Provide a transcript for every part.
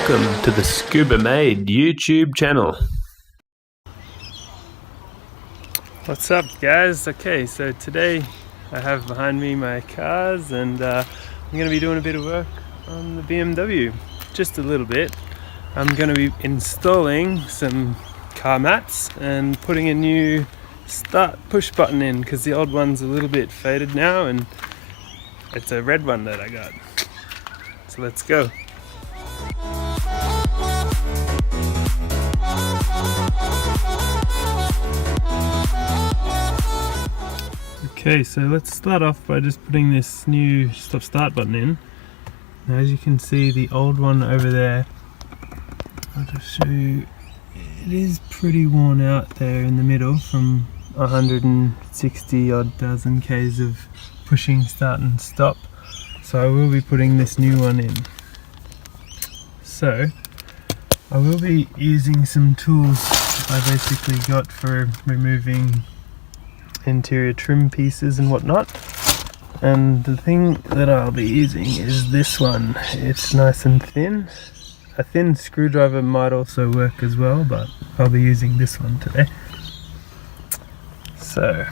Welcome to the Scuba Made YouTube channel. What's up, guys? Okay, so today I have behind me my cars and I'm going to be doing a bit of work on the BMW, just a little bit. I'm going to be installing some car mats and putting a new start push button in because the old one's a little bit faded now and it's a red one that I got. So let's go. Okay, so let's start off by just putting this new stop start button in. Now, as you can see, the old one over there, I'll just show you, it is pretty worn out there in the middle from 160 odd thousand Ks of pushing start and stop. So I will be putting this new one in. So I will be using some tools I basically got for removing interior trim pieces and whatnot, and the thing that I'll be using is this one. It's nice and thin. A thin screwdriver might also work as well, but I'll be using this one today. So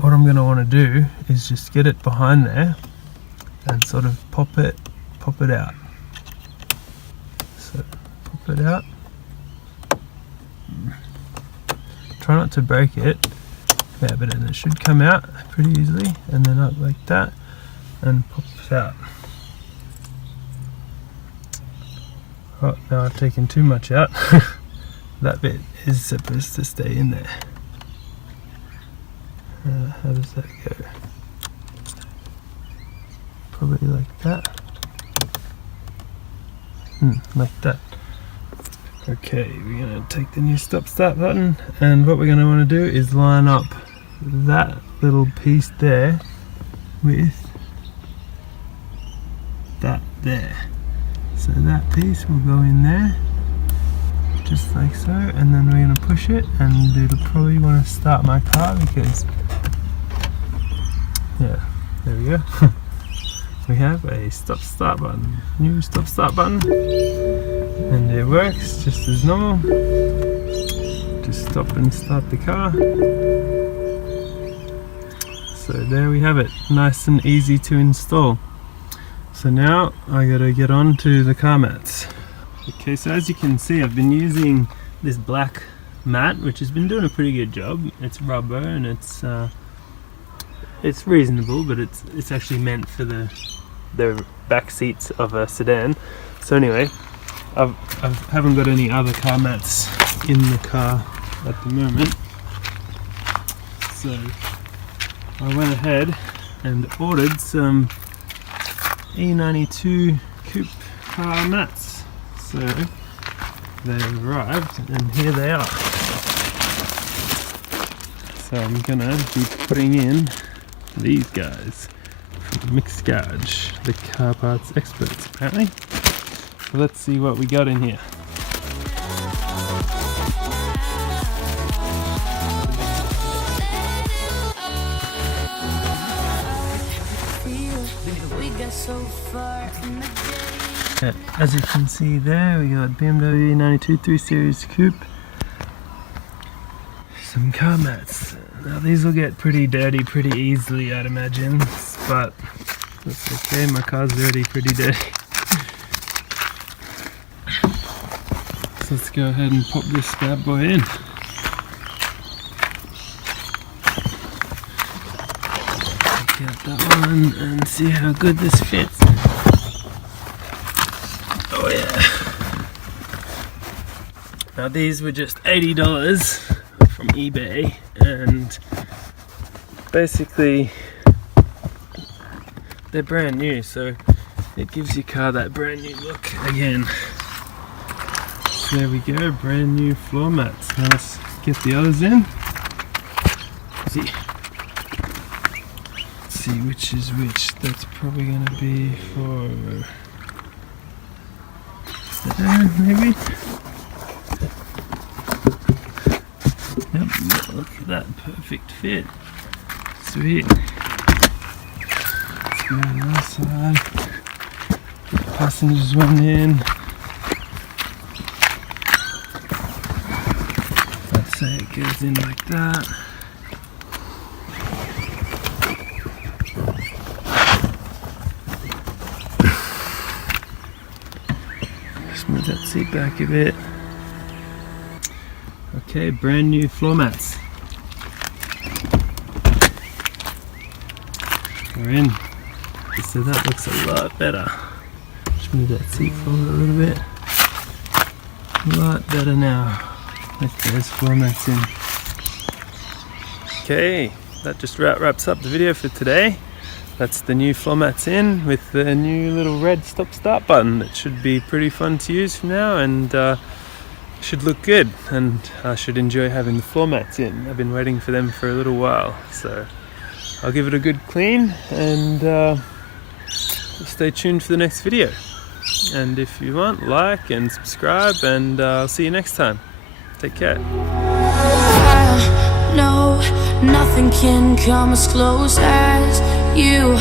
what I'm going to want to do is just get it behind there and sort of pop it out. So pop it out, try not to break it. Yeah, but then it should come out pretty easily, and then up like that and pops out. Oh, now I've taken too much out. That bit is supposed to stay in there. How does that go? Probably like that. Like that. Okay, we're going to take the new stop start button, and what we're going to want to do is line up that little piece there with that there. So that piece will go in there just like so, and then we're going to push it, and it'll probably want to start my car because, yeah, there we go. We have a stop start button, new stop start button, and it works just as normal. Just stop and start the car. So there we have it, nice and easy to install. So now I gotta get on to the car mats. Okay, so as you can see, I've been using this black mat, which has been doing a pretty good job. It's rubber and it's reasonable, but it's actually meant for the back seats of a sedan. So anyway, I haven't got any other car mats in the car at the moment, so I went ahead and ordered some E92 coupe car mats. So they've arrived and here they are. So I'm gonna be putting in these guys from Mixed Garage, the car parts experts apparently. So let's see what we got in here. As you can see there, we got BMW E92 3 Series Coupe, some car mats. Now these will get pretty dirty pretty easily, I'd imagine, but that's okay, my car's already pretty dirty. So let's go ahead and pop this bad boy in. Take out that one and see how good this fits. Oh yeah. Now these were just $80 from eBay, and basically they're brand new, so it gives your car that brand new look again. So there we go, brand new floor mats. Now let's get the others in. Let's see which is which. That's probably going to be for maybe. Yep, look at that, perfect fit. Sweet. Let's go on the other side. Passengers went in. So it goes in like that. Just move that seat back a bit. Okay, brand new floor mats. We're in. So that looks a lot better. Just move that seat forward a little bit. A lot better now. With those floor mats in. Okay, that just wraps up the video for today. That's the new floor mats in with the new little red stop start button. That should be pretty fun to use from now, and should look good, and I should enjoy having the floor mats in. I've been waiting for them for a little while, so I'll give it a good clean, and stay tuned for the next video. And if you want, like and subscribe, and I'll see you next time. Take care. No, nothing can come as close as you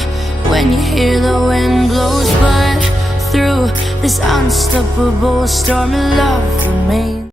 when you hear the wind blows. But through this unstoppable storm of love remains.